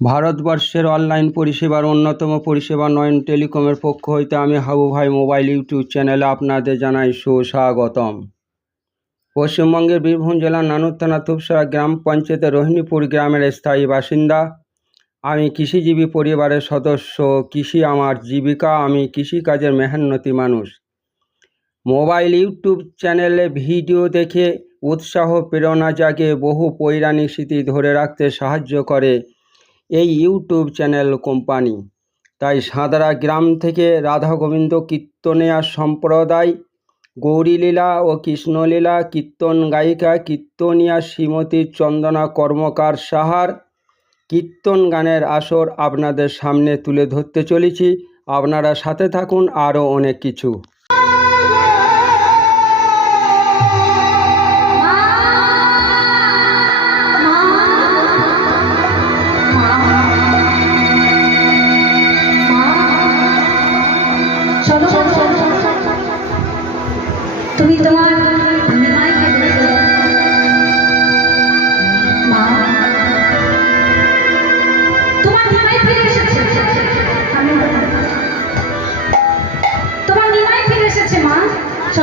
ভারতবর্ষের অনলাইন পরিষেবার অন্যতম পরিষেবা নয়ন টেলিকমের পক্ষ হইতে আমি হাবু ভাই মোবাইল ইউটিউব চ্যানেলে আপনাদের জানাই সুস্বাগতম। পশ্চিমবঙ্গের বীরভূম জেলার নানুর থানা তুপসরা গ্রাম পঞ্চায়েতের রোহিণীপুর গ্রামের স্থায়ী বাসিন্দা। আমি কৃষিজীবী পরিবারের সদস্য, কৃষি আমার জীবিকা, আমি কৃষিকাজের মেহান্নতি মানুষ। মোবাইল ইউটিউব চ্যানেলে ভিডিও দেখে উৎসাহ, প্রেরণা জাগে বহু পৌরাণিক স্মৃতি ধরে রাখতে সাহায্য করে। এই ইউটিউব চ্যানেল কোম্পানি। তাই সাঁতরা গ্রাম থেকে রাধা গোবিন্দ কীর্তনিয়া সম্প্রদায়, গৌরীলীলা ও কৃষ্ণলীলা কীর্তন গায়িকা কীর্তনিয়া শ্রীমতী চন্দনা কর্মকার সাহার কীর্তন গানের আসর আপনাদের সামনে তুলে ধরতে চলেছি। আপনারা সাথে থাকুন আরও অনেক কিছু।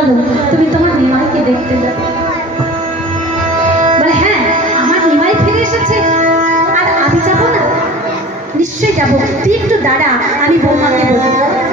চলো তুমি তোমার নিমাইকে দেখতে যাও। বলে হ্যাঁ আমার নিমাই ফিরে এসেছে। আর আমি যাব না। নিশ্চয়ই যাব। তুই একটু দাঁড়া, আমি বৌমাকে বলব।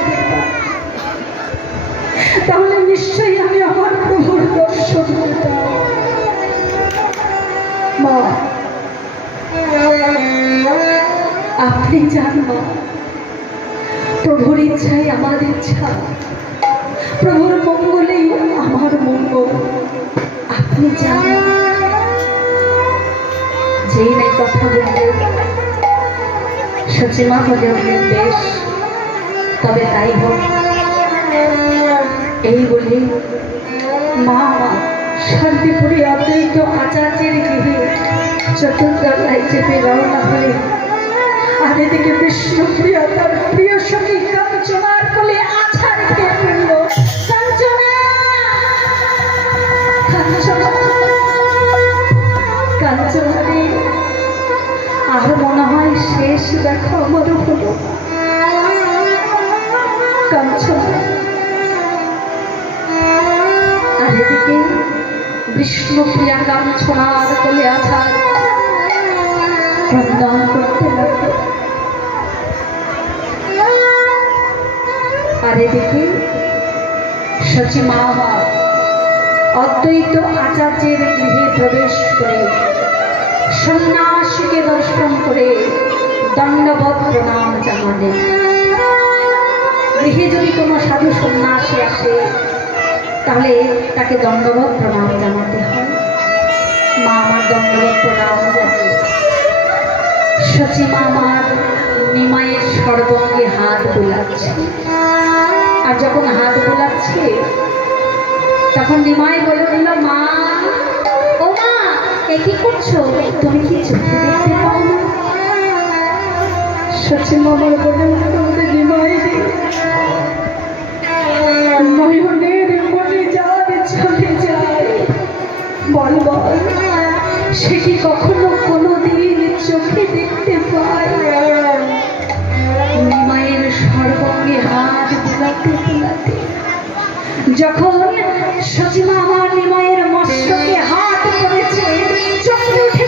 যান মা প্রভুর ইচ্ছাই আমার ইচ্ছা। প্রভুর মঙ্গলেই আমার মঙ্গল। আপনি যান যেই নাই কথা বললেন সচিমা হলে বললেন বেশ তবে তাই হোক। এই বলে মা শান্তিপুরে অদ্বৈত আচার্যের গৃহে চতুর্দশায় চেপে রওনা হয়ে। আর এদিকে বিষ্ণুপ্রিয়া তার প্রিয় সখী কাঞ্চনার কোলে আছাড় খেয়ে ফেলল কাঞ্চনা! কাঞ্চনা! কাঞ্চনা রে, আর মনে হয় শেষ দেখা আমার হলো কাঞ্চনা! আর এদিকে বিষ্ণুপ্রিয়া কাঞ্চনার কোলে আছাড় প্রদান আর এদিকে সচিমা অদ্বৈত আচার্যের গৃহে প্রবেশ করে সন্ন্যাসীকে দর্শন করে দণ্ডবত প্রণাম জানালেন। গৃহে যদি কোনো সাধু সন্ন্যাসী আসে, তাহলে তাকে দণ্ডবোধ প্রণাম জানাতে হয়। মা আমার দণ্ডবোধ প্রণাম জানে সচিমা আমার নিমায়ের সর্বঙ্গে হাত বোলাচ্ছে। আর যখন হাত বোলাচ্ছে, তখন নিমাই বলে দিল মা, ও মা, এ কি করছ? তুমি কি চোখে দেখতে পাও না সচিন মামার বলে যখন সচিমা আমার নিমায়ের মস্তকে হাত করেছে চোখে উঠে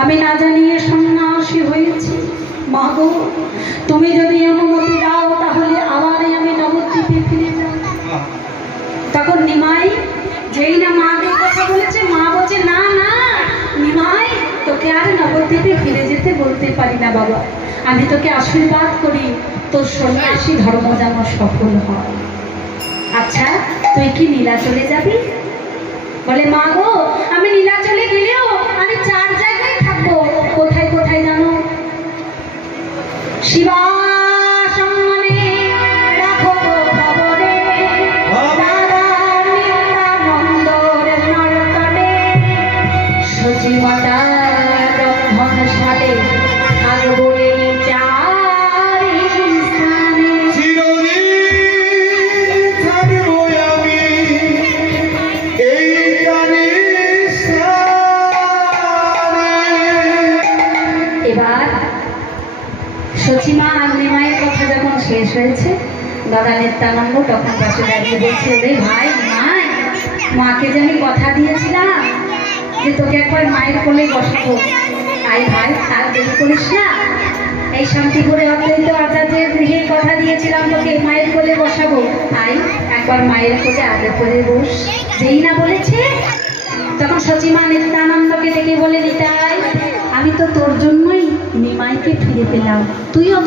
আমি না জানিয়ে সন্ন্যাসী হয়েছি। মা গো, তুমি যদি অনুমতি দাও, তাহলে আবার আমি নবদ্বীপে ফিরে তখন নিমাই, যেই না মাকে কথা বলেছে, মা বলছে, না না, নিমাই, তোকে আর নবদ্বীপে ফিরে যেতে বলতে পারি না বাবা। আমি তোকে আশীর্বাদ করি, তোর সন্ন্যাসী ধর্ম যেন সফল হয়। আচ্ছা তুই কি নীলা চলে যাবি? বলে, মা গো ಶಿರಾ হয়েছে। দাদা নিত্যানন্দ তখন পাশে দাঁড়িয়ে বলছে রে ভাই, মাই, মাকে যে আমি কথা দিয়েছিলাম যে তোকে একবার মায়ের কোলে বসাবো। তাই ভাই, তার দেরি করিস না। এই শান্তিপুরে অদ্বৈত আচার্যের গৃহে কথা দিয়েছিলাম তোকে মায়ের কোলে বসাবো। তাই একবার মায়ের কোলে আগে করে বস। যেই না বলেছে, তখন সচিমা নিত্যানন্দকে ডেকে বলে, নিতাই, আমি তো তোর জন্যই নিমাইকে ফিরে পেলাম। তুই অত